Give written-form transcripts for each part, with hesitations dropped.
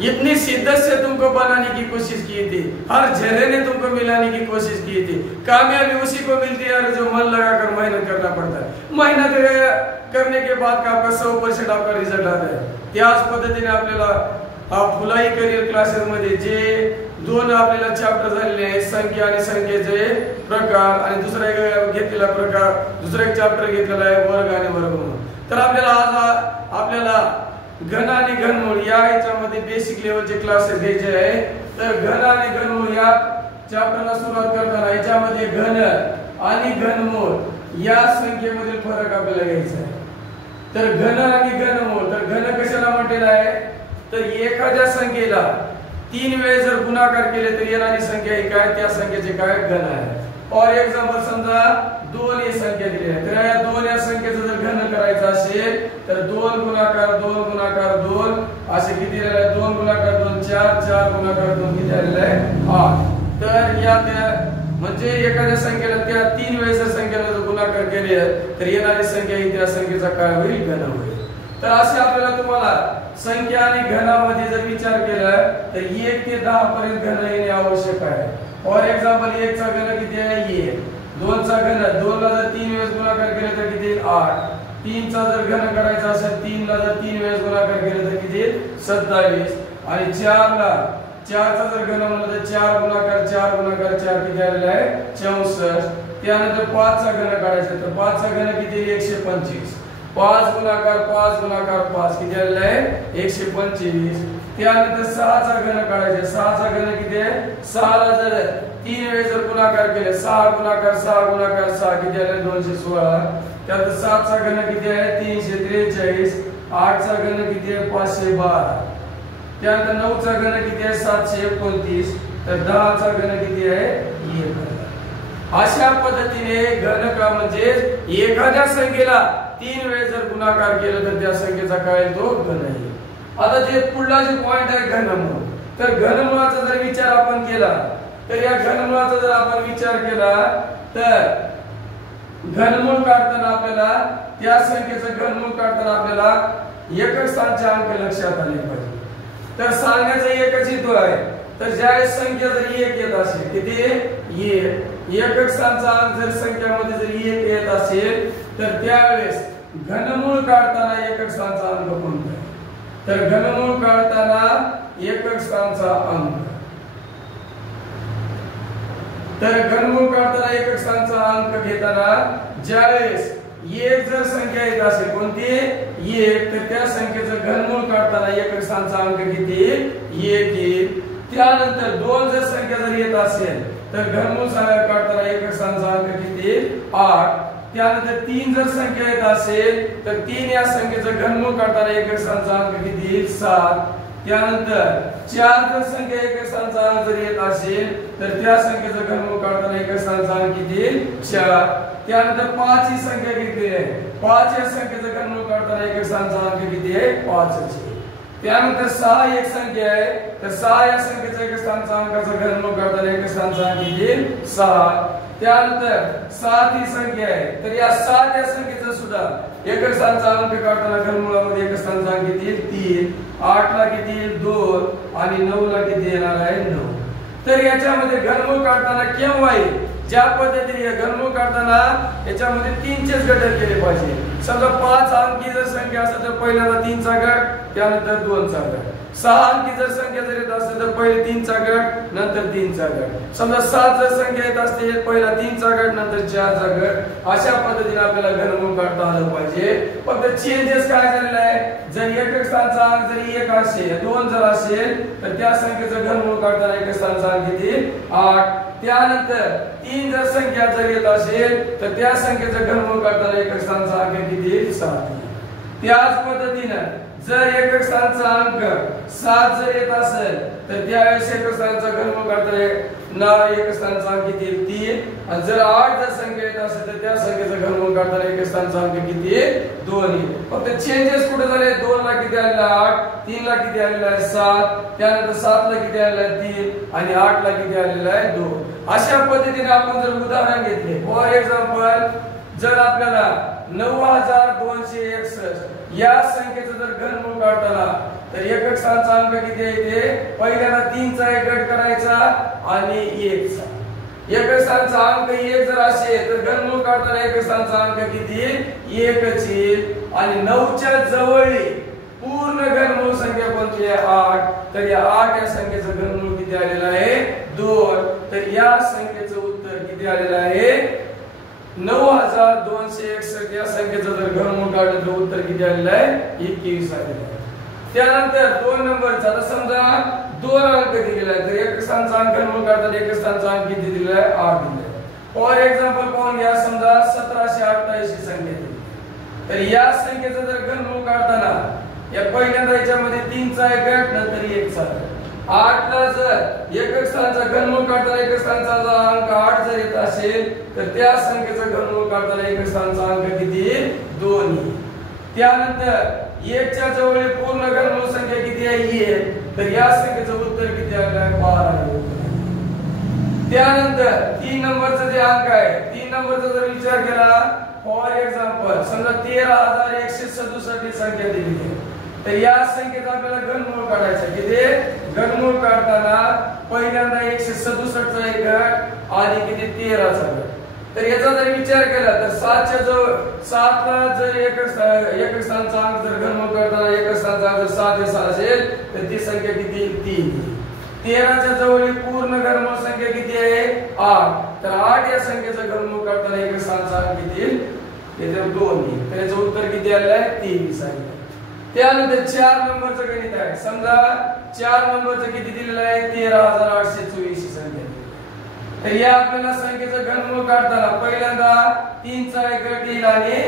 इतनी शिद्दत से तुमको बनाने की कोशिश की थी, हर झेले ने तुमको मिलाने की कोशिश की थी। कामयाबी उसी को मिलती है जो मन लगाकर मेहनत करना पड़ता है। मेहनत करने के बाद का आपका 100% आपका रिझल्ट आता है। त्याच पद्धतीने आपल्याला फुलाई करिअर क्लासेस मध्ये जे दोन आपल्याला चॅप्टर झालेले आहेत, संख्या आणि संख्येचे प्रकार, आणि दुसरा एक घेतलेला प्रकार, दुसरा एक चॅप्टर घेतलेला आहे वर्ग आणि वर्गमूळ। तर आपल्याला आज आपल्याला घन आणि घनमूळ या याच्यामध्ये बेसिक लेवलचे क्लासेस घ्यायचे आहे। तर घन आणि घनमूळ या चॅप्टरला सुरुवात करताना याच्यामध्ये घन आणि घनमूळ या संख्येमधील फरक आपल्याला घ्यायचा आहे। तर घन आणि घनमूळ, तर घन कशाला म्हटलेला आहे, तर एखाद्या संख्येला 3 वेळेस जर गुणाकार केले तर येणारी संख्या ही काय, त्या संख्येचे काय घन आहे। और एग्जांपल समजा 2 ही संख्या दिली आहे, तर या 2 या संख्येचं जर घन करायचं असेल तर 2 गुणाकार 2 गुणाकार 2 असे किती आलेले आहे, 2 गुणाकार 2 4, 4 गुणाकार 2 किती आलेले आहे 8। तर या म्हणजे एखाद्या संख्येला त्या 3 वेळेस संख्येला जर गुणाकार केले तर येणारी संख्या ही त्या संख्येचा काय होईल, घन होईल। तर असे आपल्याला तुम्हाला संख्या आणि घनामध्ये जर विचार केला तर 1 ते 10 पर्यंत घन येणे आवश्यक आहे। और एग्जांपल 1 चा घन किती आहे 1, 2 चा घन, 2 ला जर 3 वेळेस गुणाकार केले तर किती 8, 3 चा जर घन करायचा असेल 3 ला जर 3 वेळेस गुणाकार केले तर किती 27, आणि 4 ला 4 चा जर घन म्हणलं तर 4 गुणाकार 4 गुणाकार 4 किती आलेला आहे 64। त्यानंतर 5 चा घन काढायचा तर 5 चा घन किती 125, 5 गुणाकार 5 गुणाकार 5 किती आलेला आहे 125। त्यानंतर 6 चा घन काढायचा, 6 चा घन किती आहे, 6 ला जर 3 वेळेस जर गुणाकार केले 6 गुणाकार 6 गुणाकार 6 किती आले 216। त्यानंतर 7 चा घन किती आहे 343, 8 चा घन किती आहे 512, त्यानंतर 9 चा घन किती आहे 729, तर 10 चा घन किती आहे 1। अशा पद्धतीने घन का म्हणजे एखाद्या संख्येला 3 वेळेस जर गुणाकार केला तर त्या संख्येचा काय तो घन आहे। आता जे पुढला जे पॉइंट आहे घनमूळ, तर घनमूळाचा जर विचार आपण केला तर या घनमूळाचा जर आपण विचार केला तर घनमूळ काढताना आपल्याला त्या संख्येचं घनमूळ काढताना आपल्याला एकक स्थानचे अंक लक्षात आले पाहिजे। तर सांगायचं एकच हेतू आहे, तर ज्यावेळेस संख्या जर 1 येत असेल किती 1, एकक स्थानचा अंक जर संख्यामध्ये जर 1 येत असेल तर त्यावेळेस घनमूळ काढताना एकक स्थानचा अंक कोणता आहे, तर घनमूळ काढताना एकक स्थानचा अंक, तर घनमूळ काढताना एकक स्थानचा अंक घेताना ज्यावेळेस 1 जर संख्या येत असेल कोणती 1, तर त्या संख्येचं घनमूळ काढताना एकक स्थानचा अंक किती 1 येईल। त्यानंतर 2 जर संख्या जर येत असेल तर घनमूळ काढताना एकक स्थानचा अंक किती 8। त्यानंतर 3 जर संख्या येत असेल तर 3 या संख्येचं घनमूळ काढताना एकक स्थानचा अंक किती 7। त्यानंतर 4 जर संख्या एकक स्थानचा अंक जर येत असेल तर त्या संख्येचं घनमूळ काढताना एकक स्थानचा अंक किती 4। त्यानंतर 5 ही संख्या किती आहे, 5 या संख्येचं घनमूळ काढताना एकक स्थानचा अंक किती आहे 5। त्यानंतर 6 एक संख्या आहे, तर 6 या संख्येचं एकक स्थानचा अंकाचं घनमूळ काढताना एकक स्थानचा अंक किती 6। त्यानंतर 7 ही संख्या आहे, तर या 7 या संख्येचं सुद्धा एकक स्थानचा अंक काढताना घनमूळामध्ये एकक स्थानचा अंक किती 3, 8 ला किती 2 आणि 9 ला किती येणार आहे 9। तर याच्यामध्ये घनमूळ काढताना केव्हा ज्या पद्धतीने घनमूळ काढताना याच्यामध्ये 3चेच घटक केले पाहिजे। समजा 5 अंकी जर संख्या असेल तर पहिल्यांदा 3 चा गट, त्यानंतर 2 चा गट। 6 अंकी जर संख्या जर येत असेल तर पहिले 3 चा गट, नंतर 3 चा गट। समजा 7 जर संख्या येत असते पहिला 3 चा गट, नंतर 4 चा गट। अशा पद्धतीने आपल्याला घनमूळ काढता आलं पाहिजे। फक्त चेंजेस काय झालेला आहे, जर एकक स्थानचा अंक जर 1 असेल 2 जर असेल तर त्या संख्येचं घनमूळ काढताना एकक स्थानचा अंक किती 8। त्यानंतर 3 जर संख्या जर येत असेल तर त्या संख्येचं घनमूळ काढताना एकक स्थानचा अंक किती 7। त्याच पद्धतीने जर एकक स्थानचा अंक 7 जर येत असेल तर त्यावेळेस एकक स्थानचा घनमूळ काढताना एकक स्थानचा अंक किती 3। आणि जर 8 जर संख्या येत असेल तर त्या संख्येचं घनमूळ काढताना एकक स्थानचा अंक किती 2। फक्त चेंजेस कुठे झाले, 2 ला किती आलेला 8, 3 ला किती आलेला आहे 7, त्यानंतर 7 ला किती आलेला आहे 3 आणि 8 ला किती आलेला आहे 2। अशा पद्धतीने आपण जर उदाहरण घेतले, फॉर एक्झाम्पल जर आपल्याला 9261 या संख्येचं जर घनमूळ काढताना तर एकक स्थानचा अंक किती आहे ते पहिल्यांदा 3 चा एक गट करायचा आणि 1 चा एकक स्थानचा अंक 1 जर असेल तर घनमूळ काढताना एकक स्थानचा अंक किती 1च येईल आणि 9 च्या जवळी पूर्ण घनमूळ संख्या कोणती आहे 8 तर या 8 या संख्येचं घनमूळ किती आलेलं आहे 2 तर या संख्येचं उत्तर किती आलेलं आहे 9261 या संख्येचं जर घनमूळ काढलं तर उत्तर किती आलेलं आहे 21 आलेलं आहे त्यानंतर 2 नंबरचा आता समजा 2 अंक दिलेला आहे तर एकक स्थानचा अंक घनमूळ काढताना एकक स्थानचा अंक किती दिलेला आहे 8 दिलेला आहे फॉर एक्झाम्पल पाहून घ्या समजा 1788 संख्या दिली तर या संख्येचं जर घनमूळ काढताना या पहिल्यांदा याच्यामध्ये 3 चा एक गट नंतर 1 चा 8 ला जर एकक स्थानचा घनमूळ काढताना एकक स्थानचा अंक 8 जर येत असेल तर त्या संख्येचं घनमूळ काढताना एकक स्थानचा अंक किती 2 त्यानंतर 1 च्या जवळ पूर्ण घनमूळ संख्या किती आहे 1 तर या संख्येचं उत्तर किती आलं आहे 12 आहे त्यानंतर 3 नंबरचा जे अंक आहे 3 नंबरचा जर विचार केला फॉर एक्झाम्पल समजा 13167 ही संख्या दिली आहे तर या संख्येचा आपल्याला घनमूळ काढायचा किती घनमूळ काढताना पहिल्यांदा 167 चा एक गट आणि किती 13 चा गट तर याचा जर विचार केला तर 7 च्या जवळ 7 ला जर एकक स्थानचा अंक जर घनमूळ करताना एकक स्थानचा अंक जर 7 असेल तर ती संख्या किती 3 13 च्या जवळ पूर्ण घनमूळ संख्या किती आहे 8 तर 8 या संख्येचं घनमूळ करताना एकक स्थानचा अंक किती त्याचे 2 तर याचं उत्तर किती आलं आहे 23 आहे त्यानंतर 4 नंबरचं गणित आहे समजा 4 नंबरचं किती दिलेलं आहे 13824 ही संख्या तर या आपल्याला संख्येचं घनमूळ काढताना पहिल्यांदा 3 चा एक गट येईल आणि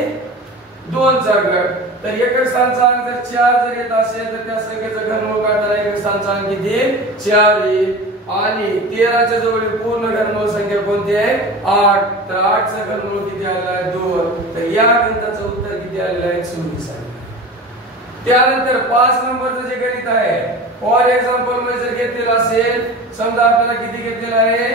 2 चा गट तर एकक स्थानचा अंक जर 4 जर येत असेल तर त्या संख्येचं घनमूळ काढताना एकक स्थानचा अंक किती 4 येईल आणि 13 च्या जवळ पूर्ण घनमूळ संख्या कोणती आहे 8 तर 8 चा घनमूळ किती आलेला आहे 2 तर या गणिताचं उत्तर किती आलेलं आहे 24 आहे त्यानंतर 5 नंबरचं जे गणित आहे फॉर एक्झाम्पल मध्ये जर घेतलेलं असेल समजा आपल्याला किती घेतलेलं आहे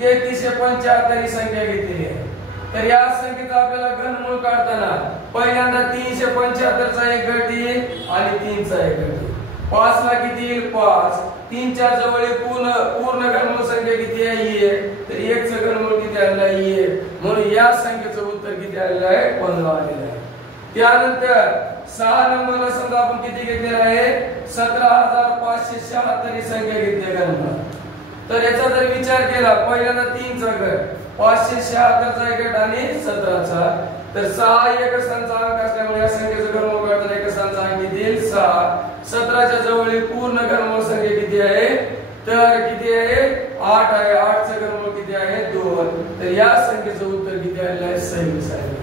3375 ही संख्या घेतलेली आहे तर या संख्येचा आपल्याला घनमूळ काढताना पहिल्यांदा 375 चा एक गट येईल आणि 3 चा एक गट येईल 5 ला किती येईल 5 3 च्या जवळ पूर्ण घनमूळ संख्या किती आहे 1 तर 1 चं घनमूळ किती आलेलं आहे 1 म्हणून या संख्येचं उत्तर किती आलेलं आहे 15 आलेलं आहे त्यानंतर 6 नंबरला समजा आपण किती घेतलेला आहे 17576 ही संख्या घेतली घनमूळ तर याचा जर विचार केला पहिल्यांदा 3 चा गट 576 चा एक गट आणि 17 चा तर 6 एकक स्थानचा अंक असल्यामुळे या संख्येचं घनमूळ काढताना एकक स्थानचा अंक किती येईल 6 17 च्या जवळ पूर्ण घनमूळ संख्या किती आहे तर किती आहे 8 आहे 8 चं घनमूळ किती आहे 2 तर या संख्येचं उत्तर किती आलेलं आहे 26 आहे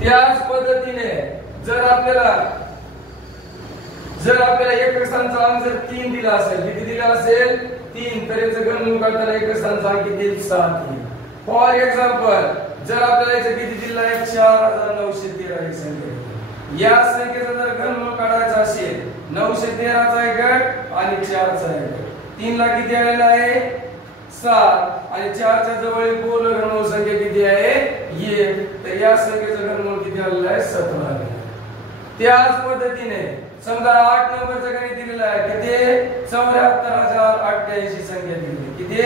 त्याच पद्धतीने जर आपल्याला एकक स्थानचा अंक जर 3 दिला असेल किती दिला असेल 3 तर याचं घनमूळ काढताना एकक स्थानचा अंक किती येईल 7 फॉर एक्झाम्पल जर आपल्याला याचं किती दिलं आहे 4913 ही संख्या या संख्येचं जर घनमूळ काढायचं असेल 913 चा एक गट आणि 4 चा एक गट 3 ला किती आलेला आहे 7 आणि 4 च्या जवळ पूर्ण घनमूळ संख्या किती आहे 1 तर या संख्येचं घनमूळ किती आलेलं आहे 17 आलेलं आहे त्याच पद्धतीने समजा 8 नंबरचं गणित दिलेलं आहे किती 74088 संख्या दिली किती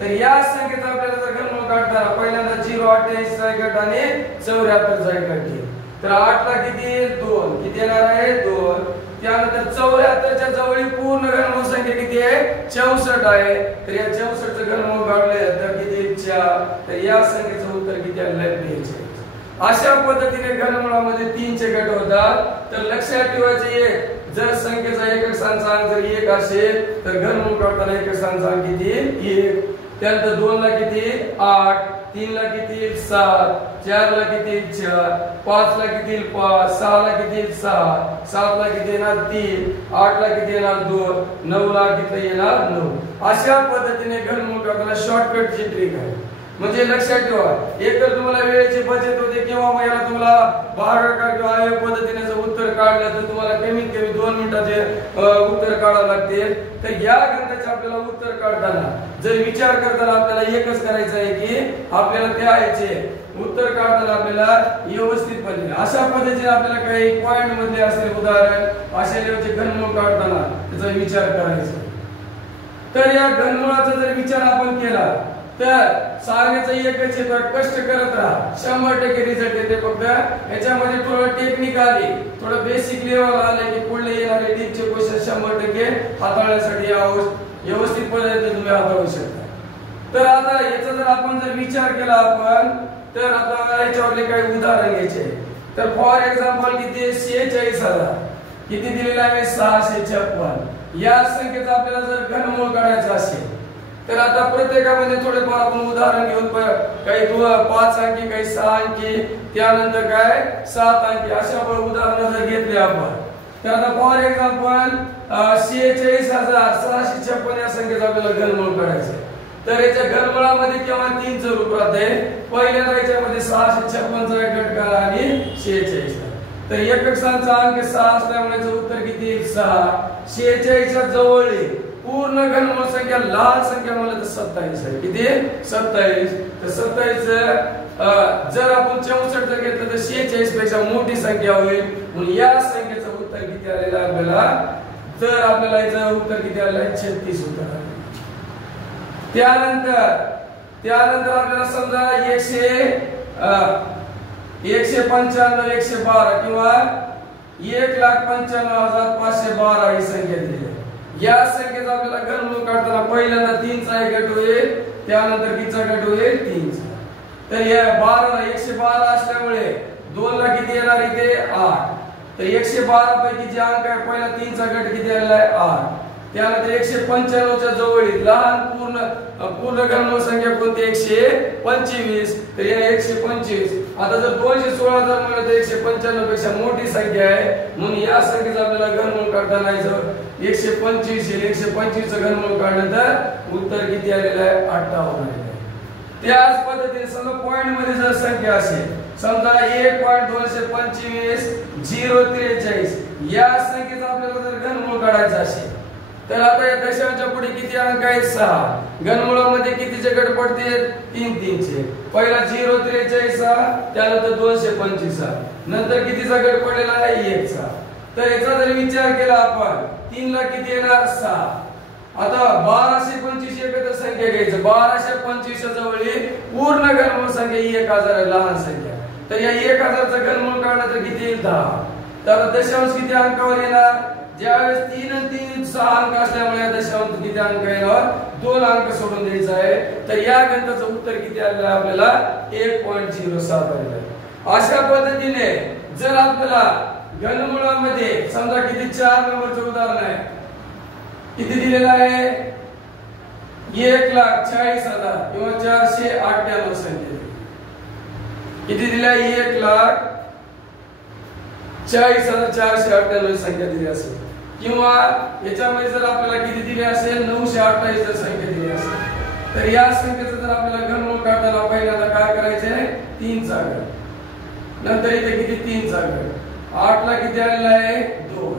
तर या संख्येचा आपल्याला जर घनमूळ काढताना पहिल्यांदा 088 चा एक गट आणि 74 चा एक गट येईल तर 8 ला किती 2 किती येणार आहे 2 त्यानंतर 74 च्या जवळ पूर्ण घनमूळ संख्या किती आहे 64 आहे तर या 64 चं घनमूळ काढले तर किती 4 तर या संख्येचं उत्तर किती आलं आहे 42 अशा पद्धतीने घनमूळामध्ये 3 चे गट होतात तर लक्षात ठेवायचे एक जर संख्येचा एकक स्थानचा अंक जर 1 असेल तर घनमूळ काढताना एकक स्थानचा अंक किती 1 त्यानंतर 2 ला किती 8 3 ला किती 7 4 ला किती 4 5 ला किती 5 6 ला किती 6 7 ला किती येणार 3 8 ला किती येणार 2 9 ला किती येणार 9 अशा पद्धतीने घनमूळ काढताना शॉर्टकट ची ट्रिक आहे म्हणजे लक्षात ठेवा, एक तर तुम्हाला वेळेची बचत होते किंवा मग याला तुम्हाला भागाकार किंवा अवयव पद्धतीने जर उत्तर काढलं तर तुम्हाला कमीत कमी 2 मिनिटाचे उत्तर काढावं लागते. तर या गणिताचे आपल्याला उत्तर काढताना जर विचार करताना आपल्याला एकच करायचं आहे की आपल्याला त्या याचे उत्तर काढताना आपल्याला व्यवस्थितपणे अशा पद्धतीने आपल्याला काही पॉइंट मध्ये असलेले उदाहरण अशा लेवलचे घनमूळ काढताना त्याचा विचार करायचा. तर या घनमुळाचा जर विचार आपण केला तर सांगण्याचा एकच येतो, कष्ट करत राहा, 100% रिझल्ट येते. फक्त याच्यामध्ये थोडं टेक्निक आली, थोडं बेसिक लेवल आले की पुढे येणारे डीपचे क्वेश्चन 100% हाताळण्यासाठी व्यवस्थित पद्धतीने तुम्ही हाताळू शकता. तर आता याचा जर आपण जर विचार केला आपण तर आता याच्यावरले काही उदाहरण घ्यायचे. तर फॉर एक्झाम्पल किती 46,000 किती दिलेला आहे 656. या संख्येचा आपल्याला जर घनमूळ काढायचा असेल तर आता प्रत्येकामध्ये थोडेफार आपण उदाहरण घेऊन काही 5 अंकी, काही 6 अंकी, त्यानंतर काय 7 अंकी अशा उदाहरण जर घेतले आपण तर आता फॉर एक्झाम्पल 46,656 या संख्येचा आपल्याला घनमूळ काढायचं. तर याच्या घनमुळामध्ये केव्हा 3 स्वरूप राहते. पहिल्यांदा याच्यामध्ये 656 चा गट करा आणि 46. तर एकक स्थानचा अंक 6 असल्यामुळे उत्तर किती 6. 46 च्या जवळ पूर्ण घनमूळ संख्या लहान संख्या म्हणलं तर 27 आहे. किती 27. तर 27 जर आपण 64 जर घेतलं तर 46 पेक्षा मोठी संख्या होईल. म्हणून या संख्येचं उत्तर किती आलेलं आहे आपल्याला, तर आपल्याला याचं उत्तर किती आलेलं आहे 36 उत्तर आहे. त्यानंतर आपल्याला समजा 195 112 किंवा 1,95,512 ही संख्या दिली. या संख्येचा आपल्याला घनमूळ काढताना पहिल्यांदा 3 चा एक गट होईल, त्यानंतर कितीचा गट होईल 3 चा. तर या 112 असल्यामुळे 2 ला किती येणार इथे 8. तर 112 पैकी जे अंक आहे पहिला 3 चा गट किती आलेला आहे 8. त्यानंतर 195 च्या जवळ लहान पूर्ण घनमूळ संख्या कोणती 125. तर या 125 आता जर 216 जर म्हणलं तर 195 पेक्षा मोठी संख्या आहे. म्हणून या संख्येचा आपल्याला घनमूळ काढताना 125 125 चं घनमूळ काढलं तर उत्तर किती आलेलं आहे 58 आलेलं आहे. त्याच पद्धतीने समजा पॉइंट मध्ये जर संख्या असेल समजा 1.225 043 या संख्येचा आपल्याला जर घनमूळ काढायचा असेल तर आता या दशांशच्या पुढे किती अंक आहेत 6. घनमुळामध्ये कितीचे गट पडते 3 3चे. पहिला 043 त्यानंतर 225 नंतर कितीचा गट पडलेला आहे 1 चा. तर याचा जर विचार केला आपण 3 ला किती येणार 6. आता 1225 एकत्र संख्या घ्यायचं. 1225 जवळ पूर्ण घनमूळ संख्या 1000 लहान संख्या. तर या 1000 चा घनमूळ काढलं तर किती येईल 10. तर दशांश किती अंकावर येणार ज्यावेळेस 3 आणि 3 6 अंक असल्यामुळे दशांश किती अंक येणार 2 अंक सोडून द्यायचा आहे. तर या गणिताचं उत्तर किती आलेलं आहे आपल्याला 1.07 आलेलं आहे. अशा पद्धतीने जर आपल्याला घनमुळामध्ये समजा किती 4 नंबरचं उदाहरण आहे किती दिलेलं आहे 1,40,000 किंवा 498 संख्या किती दिल्या 1,40,498 संख्या दिली असेल किंवा याच्यामध्ये जर आपल्याला किती दिली असेल 928 जर संख्या दिली असेल तर या संख्येचं जर आपल्याला घनमूळ काढताना पहिल्यांदा काय करायचे 3 चा गट नंतर इथे किती 3 चा गट 8 ला किती आलेला आहे 2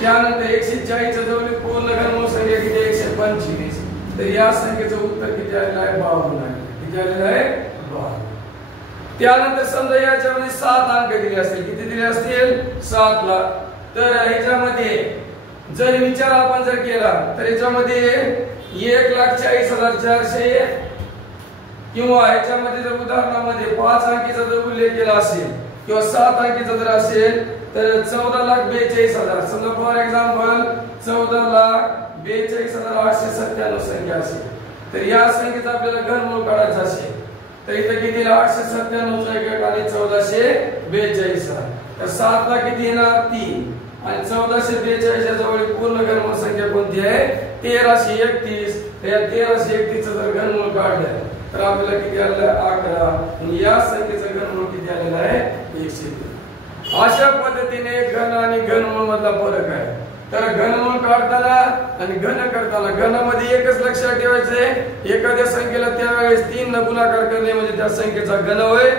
त्यानंतर 140 च्या जवळ पूर्ण घनमूळ संख्या किती 125 तर या संख्येचं उत्तर किती आलेलं आहे 52 आहे. किती आलेलं आहे 52. त्यानंतर समजा याच्यामध्ये 7 अंक दिले असतील किती दिले असतील 7 ला तर याच्यामध्ये जर विचार आपण जर केला तर याच्यामध्ये 1,40,400 किंवा याच्यामध्ये जर उदाहरणामध्ये 5 अंकीचा जर उल्लेख केला असेल किंवा 7 अंकीचा जर असेल तर 14,42,000 समजा फॉर एक्झाम्पल 14,42,897 संख्या असेल तर या संख्येचा आपल्याला घनमूळ काढायचा असेल तर इथे किती 897 चा एक आणि 1442 तर 7 ला किती येणार 3 आणि 1442 च्या जवळ पूर्ण घनमूळ संख्या कोणती आहे 1331 तर या 1331 चं जर घनमूळ काढलं तर आपल्याला किती आलेलं आहे 11 आणि या संख्येचं घनमूळ किती आलेलं आहे 103. अशा पद्धतीने घन आणि घनमूळ मधला फरक आहे. तर घनमूळ काढताना आणि घन करताना घनामध्ये एकच लक्षात ठेवायचंय, एखाद्या संख्येला त्यावेळेस 3 न गुणाकार करणे म्हणजे त्या संख्येचा घन होय।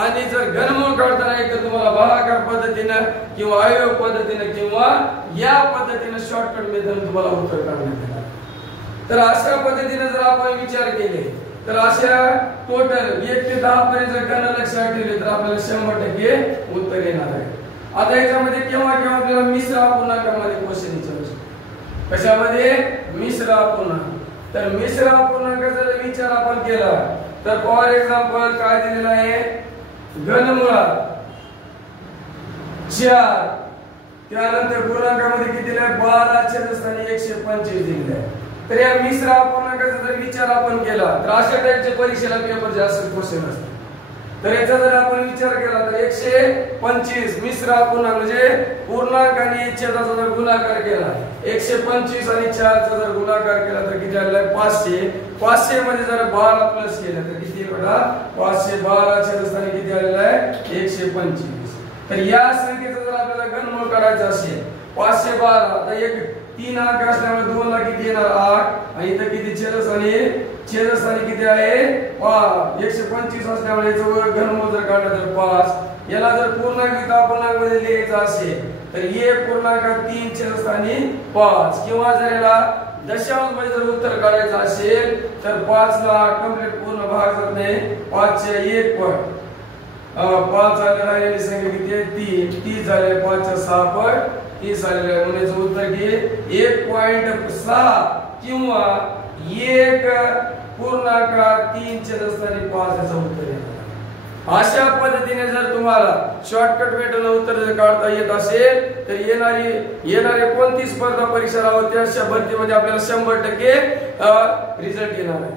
आणि जर घनमूळ काढताना एक तर तुम्हाला भागाकार पद्धतीने किंवा अवयव पद्धतीने किंवा या पद्धतीने शॉर्टकट मेथड तुम्हाला उत्तर काढण्यात येणार। तर अशा पद्धतीने जर आपण विचार केले तर अशा टोटल 1 ते 10 पर्यंत जर घन लक्षात ठेवले तर आपल्याला 100% उत्तर येणार आहे। आता याच्यामध्ये केव्हा केव्हा आपल्याला मिश्र अपूर्णांकामध्ये क्वेश्चन विचारू शकतो। कशामध्ये? मिश्र अपूर्णांक। तर मिश्र अपूर्णांकाचा जर विचार आपण केला तर फॉर एक्झाम्पल काय दिलेलं आहे, घनमुळात 4, त्यानंतर पूर्णांकामध्ये किती दिले 12 छेदस्थानी 125 दिले आहे। तर या मिश्र अपूर्णांकाचा जर विचार आपण केला तर अशा टाइपचे परीक्षेला पेपर जास्त क्वेश्चन असतात। तर याचा जर आपण विचार केला तर 125 मिश्र अपूर्णांक म्हणजे पूर्णांक आणि छेदाचा जर गुणाकार केला 125 आणि 4 चा जर गुणाकार केला तर किती आलेला आहे 500। 500 मध्ये जर 12 प्लस केलं तर किती बघा 512 छेदस्थानी किती आलेला आहे 125। तर या संख्येचा जर आपल्याला घनमूळ काढायचा असेल 512 आता एक 3 अंक असल्यामुळे 2 ला किती येणार 8 आणि इथे किती छेदस्थानी किती आहे 5 125 असल्यामुळे याचं घनमूळ जर काढलं तर 5। याला जर पूर्णांक अपूर्णांक मध्ये लिहायचा असेल तर 1.3 छेदस्थानी 5 किंवा जर याला दशांश मध्ये जर उत्तर काढायचं असेल तर 5 ला कंप्लीट पूर्ण भाग जात नाही 5 चे 1 पट 5 आलेला आहे संख्या किती आहे 3 30 झाले 5 च्या 6 पट 30 आलेला आहे म्हणजे याचं उत्तर घे 1.6 किंवा 1.3 छेदस्थानी 5 याचं उत्तर येणार। अशा पद्धतीने जर तुम्हाला शॉर्टकट मेथडने उत्तर जर काढता येत असेल तर येणारे कोणती स्पर्धा परीक्षा राहो त्या भरतीमध्ये आपल्याला 100% रिझल्ट येणार आहे।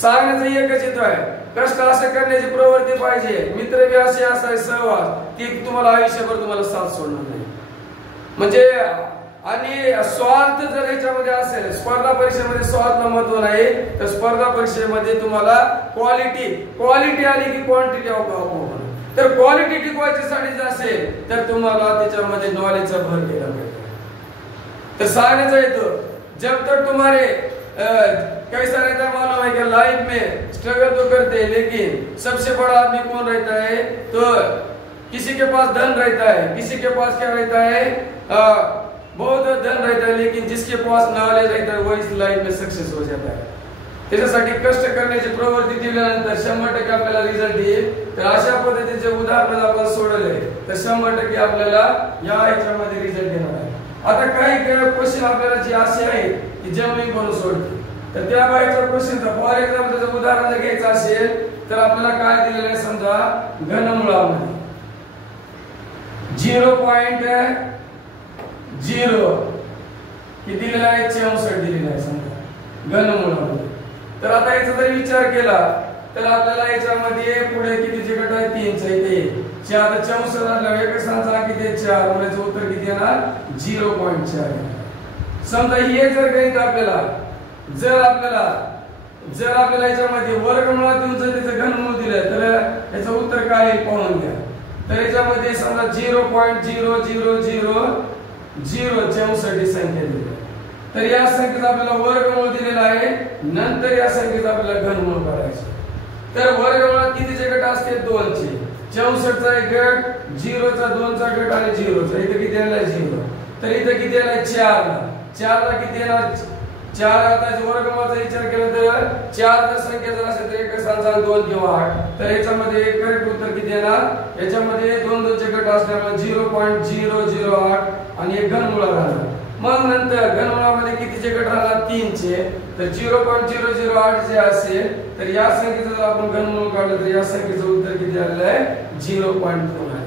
सांगण्याचा एकच हेतू आहे, कष्ट असं करण्याची प्रवृत्ती पाहिजे, मित्र बी असे असाय सहवास ती तुम्हाला आयुष्यभर तुम्हाला साथ सोडणार नाही। म्हणजे आणि स्वार्थ जर याच्यामध्ये असेल स्पर्धा परीक्षेमध्ये स्वार्थ महत्व नाही तर स्पर्धा परीक्षेमध्ये तुम्हाला क्वालिटी आली की क्वांटिटी आपोआप। तर क्वालिटी टिकवायच्यासाठी जर असेल तर तुम्हाला त्याच्यामध्ये नॉलेजचा भर केला पाहिजे। तर सांगण्याचा हेतू जब तक तुम्हारे कैसा रहता है मालूम है कि लाइफ में स्ट्रगल तो करते हैं लेकिन सबसे बड़ा आदमी कौन रहता है तो किसी के पास धन रहता है, किसी के पास क्या रहता है बहुत धन रहता है लेकिन जिसके पास नॉलेज रहता है वो इस लाइफ में सक्सेस हो जाता है। त्याच्यासाठी कष्ट करण्याची प्रवृत्ती दिल्यानंतर 100% आपल्याला रिझल्ट येईल। तर अशा पद्धतीचे उदाहरण आपण सोडवले तर 100% आपल्याला या ह्याच्यामध्ये रिझल्ट येणार आहे। आता काही क्वेश्चन आपल्याला जे असे आहेत की जमलिंग करून सोडते तर त्या बाहेरच्या क्वेश्चनचा फॉर एक्झाम्पल जर उदाहरण जर घ्यायचं असेल तर आपल्याला काय दिलेलं आहे समजा घनमुळामध्ये 0.0 किती दिलेला आहे 64 दिलेला आहे समजा घनमुळामध्ये। तर आता याचा जर विचार केला तर आपल्याला याच्यामध्ये पुढे कितीचे गट आहे 3 चे इथे 4 64 झाल्यावर एक स्थानाचा किती आहे 4 म्हणजे याचं उत्तर किती येणार 0.4। समजा हे जर गणित आपल्याला जर आपल्याला याच्यामध्ये वर्गमुळात येऊन जर त्याचं घनमूळ दिलं तर याचं उत्तर काय आहे पाहून घ्या। तर याच्यामध्ये समजा 0.000064 संख्या दिली तर या संख्येचा आपल्याला वर्गमूळ दिलेला आहे, नंतर या संख्येचा आपल्याला घनमूळ करायचं। तर वर्गमुळात कितीचे गट असते 2 चे 64 चा एक गट 0 चा 2 चा गट आणि 0 चा इथे किती आला 0 तर इथे किती आला 4 ला किती येणार 4 आता वर्गमुळाचा विचार केला तर 4 जर संख्या जर असेल तर एक स्थानाचा 2 किंवा 8 तर याच्यामध्ये करेक्ट उत्तर किती येणार याच्यामध्ये 2 चे गट असल्यामुळे 0.008 आणि एक घनमूळ राहणार। मग नंतर घनमुळामध्ये कितीचे गट राहणार 3 चे तर 0.008 जे असेल तर या संख्येचं जर आपण घनमूळ काढलं तर या संख्येचं उत्तर किती आलेलं आहे 0.2 आलेलं।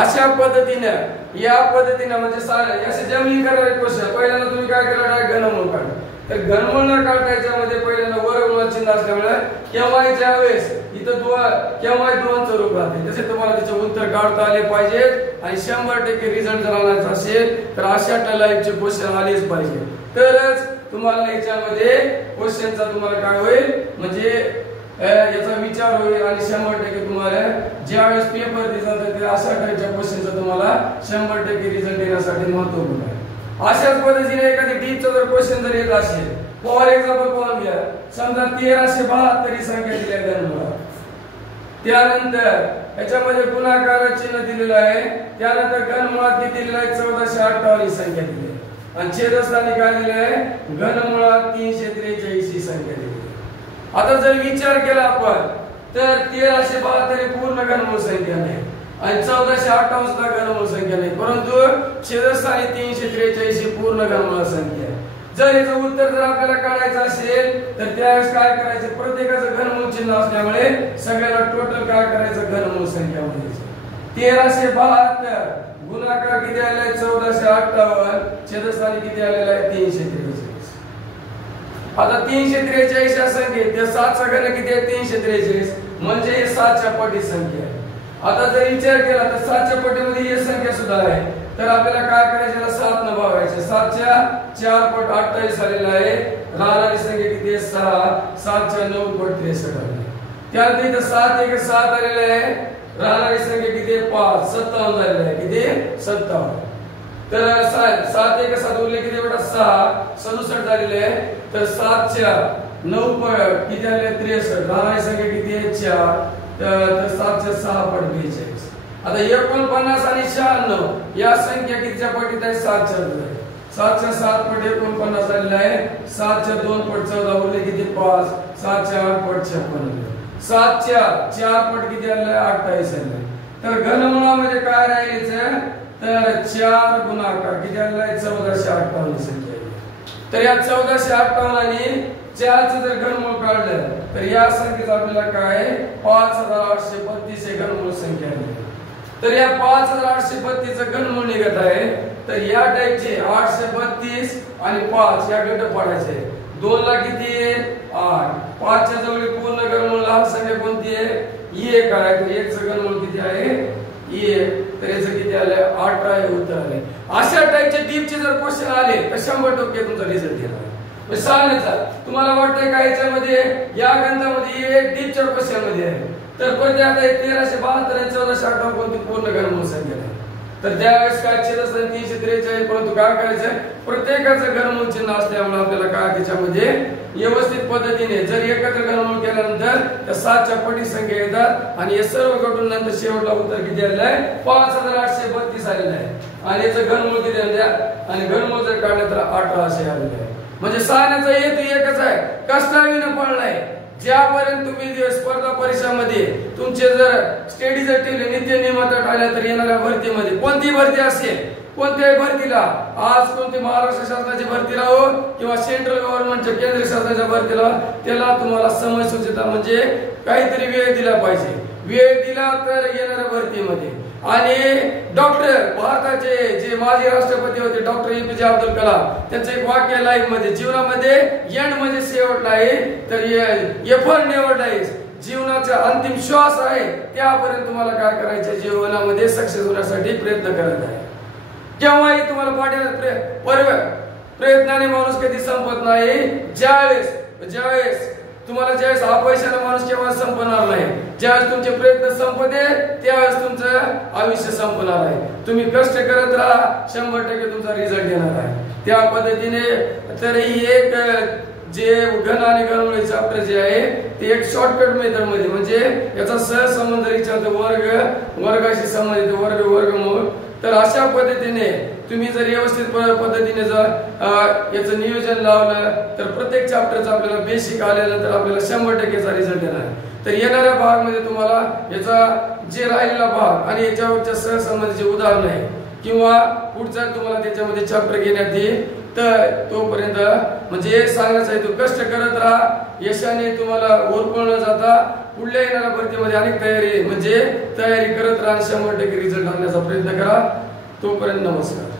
अशा पद्धतीने या पद्धतीने म्हणजे सारे असे जमलिंग करायचे क्वेश्चन पहिल्यांदा तुम्ही काय करा डायरेक्ट घनमूळ काढा। तर घनमूळ न काढायच्या मध्ये पहिल्यांदा वर्गमूळ चिन्ह असल्यामुळे केव्हाच्या वेळेस इथं केव्हा 2 चं रूप राहते तसे तुम्हाला त्याचे उत्तर काढता आले पाहिजेत आणि 100% रिझल्ट जर आणायचा असेल तर अशा टाईपचे क्वेश्चन आलेच पाहिजे तरच तुम्हाला याच्यामध्ये क्वेश्चनचा तुम्हाला काय होईल म्हणजे याचा विचार होईल आणि 100% तुम्हाला ज्या वेळेस पेपर दिसतात ते अशा टाईपच्या क्वेश्चनचा तुम्हाला 100% रिझल्ट येण्यासाठी महत्त्वपूर्ण आहे। अशाच पद्धतीने एखादी डीपचा जर क्वेश्चन जर येत असेल, फॉर एक्झाम्पल पाहून घ्या, समजा 1372 ही संख्या दिली आहे घनमुळात, त्यानंतर याच्यामध्ये गुणाकार चिन्ह दिलेलं आहे, त्यानंतर घनमुळात दिलेलं आहे 1458 ही संख्या दिली आहे, आणि छेदस्थानी काय दिले आहे, घनमुळात 343 ही संख्या दिली आहे। आता जर विचार केला आपण तर 1372 ही पूर्ण घनमूळ संख्या नाही आणि 1458 सुद्धा घनमूळ संख्या नाही, परंतु छेदस्थानी 343 ही पूर्ण घनमूळ संख्या आहे। जर याचं उत्तर जर आपल्याला काढायचं असेल तर त्यावेळेस काय करायचं, प्रत्येकाचं घनमूळ चिन्ह असल्यामुळे सगळ्याला टोटल काय करायचं, घनमूळ संख्या म्हणायची। 1372 गुणाकार किती आलेला आहे, 1458, छेदस्थानी किती आलेला आहे, 343। आता 343 या संख्येत त्या 7 चा घन किती आहे, 343, म्हणजे हे 7 च्या पटी संख्या आहे। आता जर विचार केला तर 7 च्या पटीमध्ये ही संख्या सुद्धा आहे, तर आपल्याला काय करायचं, 7 न भागायचं, 7 च्या 4 पट 28 आलेला आहे, राहणारी संख्या किती आहे, 6, 7 च्या 9 पट 63 आलेला आहे। त्यानंतर इथे 7 1 7 आलेला आहे, राहणारी संख्या किती आहे, 5, 57 आलेला आहे, किती 57। तर 7 1 7 उरले किती बेटा, 6, 67 झालेले आहे, तर 7 च्या 9 पट किती आले, 63, राहणारी संख्या किती आहे, 4, तर 7 च्या 6 पट 42। आता 49 आणि 96 या संख्या कितीच्या पटीत आहे, 7 च्या 7 च्या 7 पट 49 आलेला आहे, 7 च्या 2 पट 14 उरले किती 5, 7 च्या 8 पट 56, 7 च्या 4 पट किती आलेला आहे, 28 आलेला आहे। तर घनमुळामध्ये काय राहिलेचं, तर 4 गुणाकार किती आलेला आहे, 1458 संख्या आहे। तर या 1458 आणि 4 चं जर घनमूळ काढलं तर या संख्येचं आपल्याला काय आहे, 5832 हे घनमूळ संख्या आहे। तर या 5832 चं घनमूळ निघत आहे, तर या टाइपचे 832 आणि 5 या गट पाडायचे, 2 ला किती आहे, 8, 5 च्या जवळ पूर्ण घनमूळ लहान संख्या कोणती आहे, 1 आहे, तर 1 चं घनमूळ किती आहे, 1, तर याचं किती आलं, 18 हे उत्तर आले। अशा टाइपचे डीपचे जर क्वेश्चन आले तर 100% तुमचा रिझल्ट येणार। सांगायचा तुम्हाला वाटतंय का याच्यामध्ये या गणितामध्ये एक डीपच्या क्वेश्चन मध्ये आहे, तर पण आता 1372 आणि 1458 कोणती पूर्ण घनमूळ संख्या आहे, तर त्यावेळेस काय छेदस्थानी 343, परंतु काय करायचं, प्रत्येकाचं घनमूळ चिन्ह असल्यामुळे आपल्याला काय त्याच्यामध्ये व्यवस्थित पद्धतीने जर एकत्र घनमूळ केल्यानंतर त्या 7 च्या पटी संख्या येतात आणि हे सर्व कडून नंतर शेवटला उत्तर किती आलेलं आहे, 5832 आलेलं आहे, आणि याचं घनमूळ किती आलेलं आहे, आणि घनमूळ जर काढलं तर 18 असे आलेलं आहे। म्हणजे सांगण्याचा हेतू एकच आहे, कष्टाविना फळ नाही। ज्यापर्यंत तुम्ही स्पर्धा परीक्षामध्ये तुमचे जर स्टडी जर ठेवले, नित्य नियमित टाळल्या, तर येणाऱ्या भरतीमध्ये कोणती भरती असेल, कोणत्याही भरतीला, आज कोणती महाराष्ट्र शासनाची भरती राहो किंवा सेंट्रल गव्हर्नमेंटच्या केंद्र शासनाच्या भरतीला, त्याला तुम्हाला समय सूचिता म्हणजे काहीतरी वेळ दिला पाहिजे। वेळ दिला तर येणाऱ्या भरतीमध्ये, आणि डॉक्टर भारताचे जे माजी राष्ट्रपती होते डॉक्टर APJ अब्दुल कलाम, त्यांचं एक वाक्य लाईफ मध्ये, जीवनामध्ये एंड म्हणजे शेवट नाही, तर एफर्ट नेव्हर डाईज, जीवनाचा अंतिम श्वास आहे त्यापर्यंत तुम्हाला काय करायचे, जीवनामध्ये सक्सेस होण्यासाठी प्रयत्न करत आहे। केव्हाही तुम्हाला प्रयत्नाने माणूस कधी संपत नाही, ज्यावेळेस तुम्हाला ज्यावेळेस अपयशाने माणूस केव्हा संपणार नाही, ज्यावेळेस तुमचे प्रयत्न संपते त्यावेळेस तुमचं आयुष्य संपणार आहे। तुम्ही कष्ट करत राहा, 100% तुमचा रिझल्ट येणार आहे। त्या पद्धतीने तर ही एक जे घन आणि घनमूळ चॅप्टर जे आहे ते एक शॉर्टकट मेथड मध्ये, म्हणजे याचा सहसंबंध विचारतो वर्गाशी संबंधित वर्गमूळ। तर अशा पद्धतीने तुम्ही जर व्यवस्थित पद्धतीने जर याचं नियोजन लावलं तर प्रत्येक चॅप्टरचा आपल्याला बेसिक आल्यानंतर आपल्याला 100% चा रिझल्ट येणार। तर येणाऱ्या भागामध्ये तुम्हाला याचा जे राहिलेला भाग आणि याच्यावरच्या सहसंबंधीचे उदाहरण आहे किंवा पुढचा तुम्हाला त्याच्यामध्ये चॅप्टर घेण्यात येईल, तर तोपर्यंत म्हणजे सांगायचं आहे, तू कष्ट करत राहा, यशाने तुम्हाला ओरपून न जाता पुढल्या येणाऱ्या भरतीमध्ये अनेक तयारी करत राहा, 100% रिझल्ट आणण्याचा प्रयत्न करा। तोपर्यंत नमस्कार।